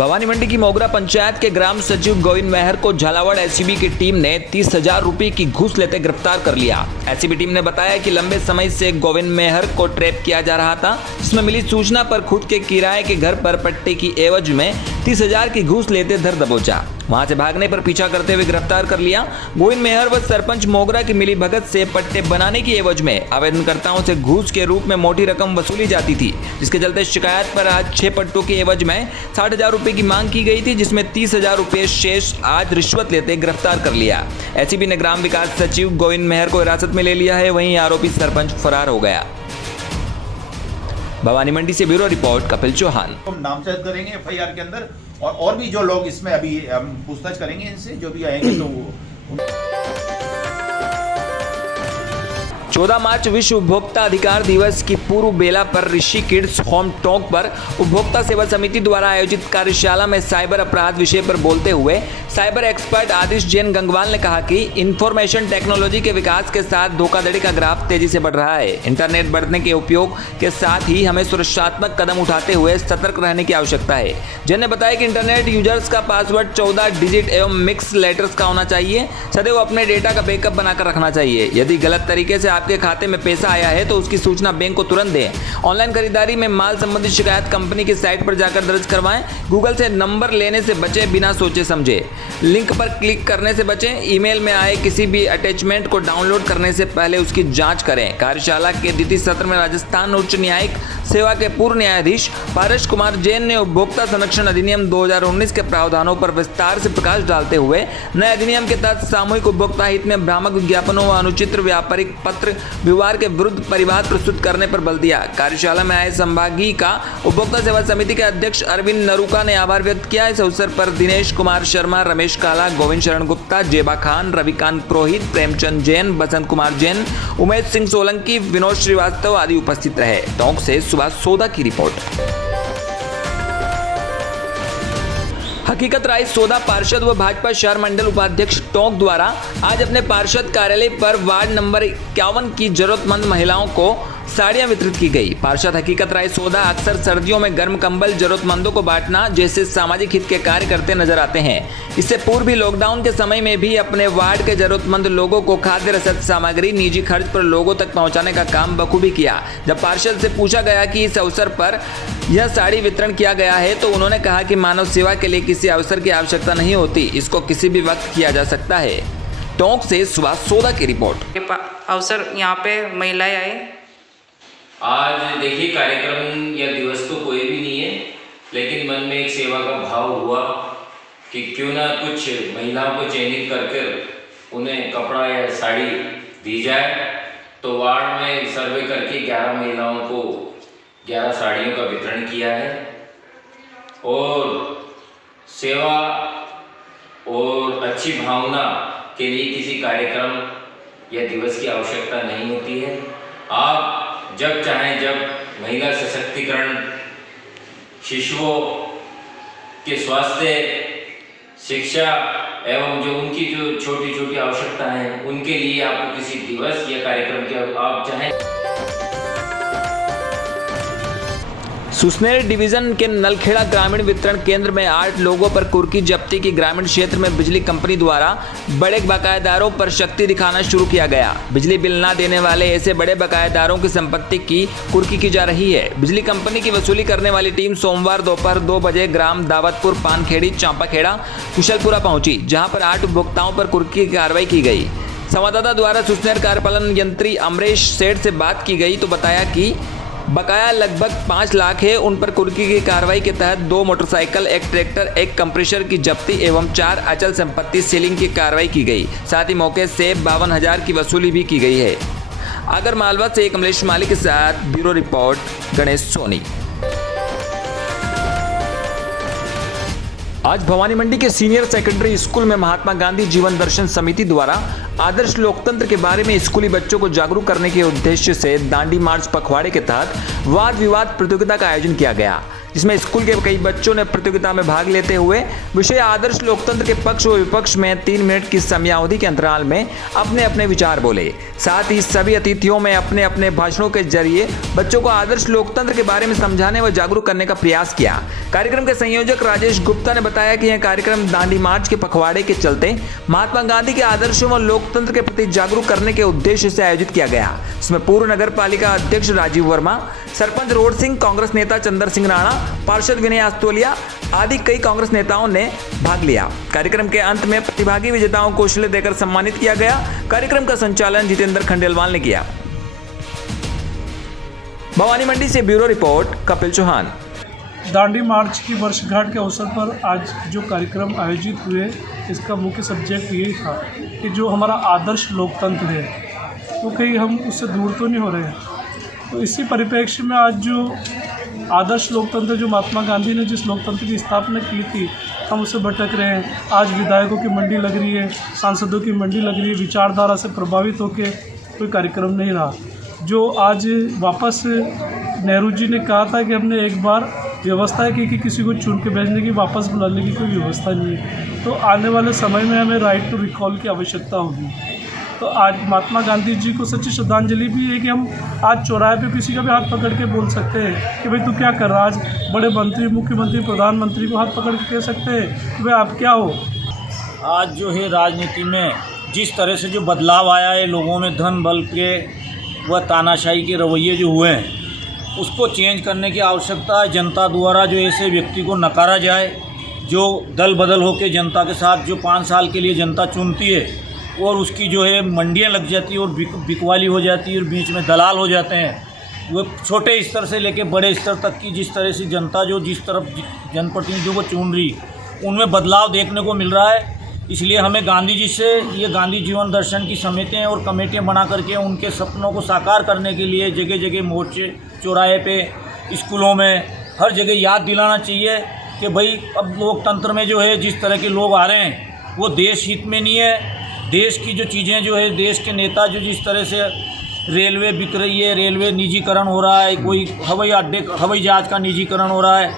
भवानी मंडी की मोगरा पंचायत के ग्राम सचिव गोविंद मेहर को झालावाड़ एसीबी की टीम ने 30,000 रुपए की घूस लेते गिरफ्तार कर लिया। एसीबी टीम ने बताया कि लंबे समय से गोविंद मेहर को ट्रैप किया जा रहा था, जिसमें मिली सूचना पर खुद के किराए के घर पर पट्टे की एवज में 30,000 की घूस लेते धर दबोचा। वहां से भागने पर पीछा करते हुए गिरफ्तार कर लिया। गोविंद मेहर व सरपंच मोगरा की मिली भगत से पट्टे बनाने की एवज में आवेदनकर्ताओं से घूस के रूप में मोटी रकम वसूली जाती थी, जिसके चलते शिकायत पर आज 6 पट्टों की एवज में 60,000 रुपए की मांग की गई थी, जिसमें 30,000 रुपए शेष आज रिश्वत लेते गिरफ्तार कर लिया। एसीबी ने ग्राम विकास सचिव गोविंद मेहर को हिरासत में ले लिया है, वहीं आरोपी सरपंच फरार हो गया। भवानी मंडी से ब्यूरो रिपोर्ट कपिल चौहान। नामजद करेंगे एफआईआर के अंदर और भी जो लोग इसमें अभी हम पूछताछ करेंगे इनसे जो भी आएंगे तो 14 मार्च विश्व उपभोक्ता अधिकार दिवस की पूर्व बेला पर ऋषि किड्स होम टॉक पर उपभोक्ता सेवा समिति द्वारा आयोजित कार्यशाला में साइबर अपराध विषय पर बोलते हुए साइबर एक्सपर्ट आदिश जैन गंगवाल ने कहा कि इंफॉर्मेशन टेक्नोलॉजी के विकास के साथ धोखाधड़ी का ग्राफ तेजी से बढ़ रहा है। इंटरनेट बढ़ने के उपयोग के साथ ही हमें सुरक्षात्मक कदम उठाते हुए सतर्क रहने की आवश्यकता है। जैन ने बताया कि इंटरनेट यूजर्स का पासवर्ड 14 डिजिट एवं मिक्स लेटर्स का होना चाहिए। सदैव अपने डेटा का बैकअप बनाकर रखना चाहिए। यदि गलत तरीके से आपके खाते में पैसा आया है तो उसकी सूचना बैंक को तुरंत दें। ऑनलाइन खरीदारी में माल संबंधी शिकायत कंपनी की साइट पर जाकर दर्ज करवाएं। गूगल से नंबर लेने से बचें बिना सोचे समझे। लिंक पर क्लिक करने से बचें। ईमेल में आए किसी भी अटैचमेंट को डाउनलोड करने से पहले उसकी जांच करें। कार्यशाला के द्वितीय सत्र में राजस्थान उच्च न्यायिक सेवा के पूर्व न्यायाधीश पारस कुमार जैन ने उपभोक्ता संरक्षण अधिनियम 2019 के प्रावधानों पर विस्तार से प्रकाश डालते हुए नए अधिनियम के तहत सामूहिक उपभोक्ता हित में भ्रामक विज्ञापनों व अनुचित व्यापारिक पत्र व्यवहार के विरुद्ध परिवाद प्रस्तुत करने पर बल दिया। कार्यशाला में आए संभागीय का उपभोक्ता सेवा समिति के अध्यक्ष अरविंद नरूका ने आभार व्यक्त किया। इस अवसर पर दिनेश कुमार शर्मा, रमेश काला, गोविंद शरण गुप्ता, जेबा खान, रविकांत पुरोहित, प्रेमचंद जैन, बसंत कुमार जैन, उमेश सिंह सोलंकी, विनोद श्रीवास्तव आदि उपस्थित रहे। टोंक से सुभाष सोदा की रिपोर्ट। हकीकत राय सोदा पार्षद व भाजपा शहर मंडल उपाध्यक्ष टोंक द्वारा आज अपने पार्षद कार्यालय पर वार्ड नंबर 51 की जरूरतमंद महिलाओं को साड़ियां वितरित की गई। पार्षद हकीकत राय सोदा अक्सर सर्दियों में गर्म कंबल जरूरतमंदों को बांटना जैसे सामाजिक हित के कार्य करते नजर आते हैं। इससे पूर्व भी लॉकडाउन के समय में भी अपने वार्ड के जरूरतमंद लोगों को खाद्य रसद सामग्री निजी खर्च पर लोगों तक पहुंचाने का काम बखूबी किया। जब पार्षद से पूछा गया कि इस अवसर पर यह साड़ी वितरण किया गया है तो उन्होंने कहा कि मानव सेवा के लिए किसी अवसर की आवश्यकता नहीं होती, इसको किसी भी वक्त किया जा सकता है। टोंक से सुभाष सोदा की रिपोर्ट। अवसर यहाँ पे महिलाएं आए। आज देखिए कार्यक्रम या दिवस तो कोई भी नहीं है, लेकिन मन में एक सेवा का भाव हुआ कि क्यों ना कुछ महिलाओं को चयनित कर उन्हें कपड़ा या साड़ी दी जाए। तो वार्ड में सर्वे करके 11 महिलाओं को 11 साड़ियों का वितरण किया है। और सेवा और अच्छी भावना के लिए किसी कार्यक्रम या दिवस की आवश्यकता नहीं होती है। आप जब चाहें, जब महिला सशक्तिकरण, शिशुओं के स्वास्थ्य, शिक्षा एवं जो उनकी जो छोटी छोटी आवश्यकता है उनके लिए आपको किसी दिवस या कार्यक्रम के आप चाहें। सुसनेर डिवीजन के नलखेड़ा ग्रामीण वितरण केंद्र में 8 लोगों पर कुर्की जब्ती की ग्रामीण क्षेत्र में बिजली कंपनी द्वारा बड़े बकायेदारों पर शक्ति दिखाना शुरू किया गया। बिजली बिल न देने वाले ऐसे बड़े बकायेदारों की संपत्ति की कुर्की की जा रही है। बिजली कंपनी की वसूली करने वाली टीम सोमवार दोपहर 2 बजे ग्राम दावतपुर, पानखेड़ी, चांपाखेड़ा, कुशलपुरा पहुंची, जहां पर 8 उपभोक्ताओं पर कुर्की की कार्रवाई की गई। संवाददाता द्वारा सुसनेर कार्यपालन यंत्री अमरेश सेठ से बात की गई तो बताया कि बकाया लगभग 5 लाख है। उन पर कुर्की की कार्रवाई के तहत 2 मोटरसाइकिल, 1 ट्रैक्टर, 1 कंप्रेसर की जब्ती एवं 4 अचल संपत्ति सीलिंग की कार्रवाई की गई। साथ ही मौके से 52,000 की वसूली भी की गई है। आगर मालवा से कमलेश माली के साथ ब्यूरो रिपोर्ट गणेश सोनी। आज भवानी मंडी के सीनियर सेकेंडरी स्कूल में महात्मा गांधी जीवन दर्शन समिति द्वारा आदर्श लोकतंत्र के बारे में स्कूली बच्चों को जागरूक करने के उद्देश्य से दांडी मार्च पखवाड़े के तहत वाद विवाद प्रतियोगिता का आयोजन किया गया। जिसमें स्कूल के कई बच्चों ने प्रतियोगिता में भाग लेते हुए विषय आदर्श लोकतंत्र के पक्ष व विपक्ष में 3 मिनट की समयावधि के अंतराल में अपने अपने विचार बोले। साथ ही सभी अतिथियों में अपने अपने भाषणों के जरिए बच्चों को आदर्श लोकतंत्र के बारे में समझाने व जागरूक करने का प्रयास किया। कार्यक्रम के संयोजक राजेश गुप्ता ने बताया कि यह कार्यक्रम दांडी मार्च के पखवाड़े के चलते महात्मा गांधी के आदर्शों व लोकतंत्र के प्रति जागरूक करने के उद्देश्य से आयोजित किया गया। इसमें पूर्व नगर पालिका अध्यक्ष राजीव वर्मा, सरपंच रोड सिंह, कांग्रेस नेता चंदर सिंह राणा, पार्षद विनय आस्तोलिया आदि कई कांग्रेस नेताओं ने भाग लिया। कार्यक्रम के अंत में प्रतिभागी विजेताओं को कौशल्य देकर सम्मानित किया गया। कार्यक्रम का संचालन जितेंद्र खंडेलवाल ने किया। भवानी मंडी से ब्यूरो रिपोर्ट कपिल चौहान। दांडी मार्च की वर्षगांठ के अवसर पर आज जो कार्यक्रम आयोजित हुए, इसका मुख्य सब्जेक्ट यही था कि जो हमारा आदर्श लोकतंत्र है वो कहीं हम उससे दूर तो नहीं हो रहे हैं। तो इसी परिप्रेक्ष्य में आज जो आदर्श लोकतंत्र जो महात्मा गांधी ने जिस लोकतंत्र की स्थापना की थी, हम उससे भटक रहे हैं। आज विधायकों की मंडी लग रही है, सांसदों की मंडी लग रही है, विचारधारा से प्रभावित होकर कोई कार्यक्रम नहीं रहा। जो आज वापस नेहरू जी ने कहा था कि हमने एक बार व्यवस्था की कि किसी को चुन के भेजने की, वापस बुलाने की कोई व्यवस्था नहीं है। तो आने वाले समय में हमें राइट टू रिकॉल की आवश्यकता होगी। तो आज महात्मा गांधी जी को सच्ची श्रद्धांजलि भी है कि हम आज चौराहे पे किसी का भी हाथ पकड़ के बोल सकते हैं कि भाई तू क्या कर रहा है। आज बड़े मंत्री, मुख्यमंत्री, प्रधानमंत्री को हाथ पकड़ के कह सकते हैं कि भाई आप क्या हो। आज जो है राजनीति में जिस तरह से जो बदलाव आया है, लोगों में धन बल के व तानाशाही के रवैये जो हुए हैं, उसको चेंज करने की आवश्यकता है। जनता द्वारा जो ऐसे व्यक्ति को नकारा जाए जो दल बदल होकर जनता के साथ जो 5 साल के लिए जनता चुनती है और उसकी जो है मंडियां लग जाती है और बिकवाली हो जाती है और बीच में दलाल हो जाते हैं। वो छोटे स्तर से लेकर बड़े स्तर तक की जिस तरह से जनता जो जिस तरफ जनप्रतिनिधियों को चुन रही, उनमें बदलाव देखने को मिल रहा है। इसलिए हमें गांधी जी से ये गांधी जीवन दर्शन की समितियाँ और कमेटियाँ बना करके उनके सपनों को साकार करने के लिए जगह जगह मोर्चे, चौराहे पे, स्कूलों में, हर जगह याद दिलाना चाहिए कि भाई अब लोकतंत्र में जो है जिस तरह के लोग आ रहे हैं वो देश हित में नहीं है। देश की जो चीज़ें जो है, देश के नेता जो जिस तरह से रेलवे बिक रही है, रेलवे निजीकरण हो रहा है, कोई हवाई जहाज़ का निजीकरण हो रहा है,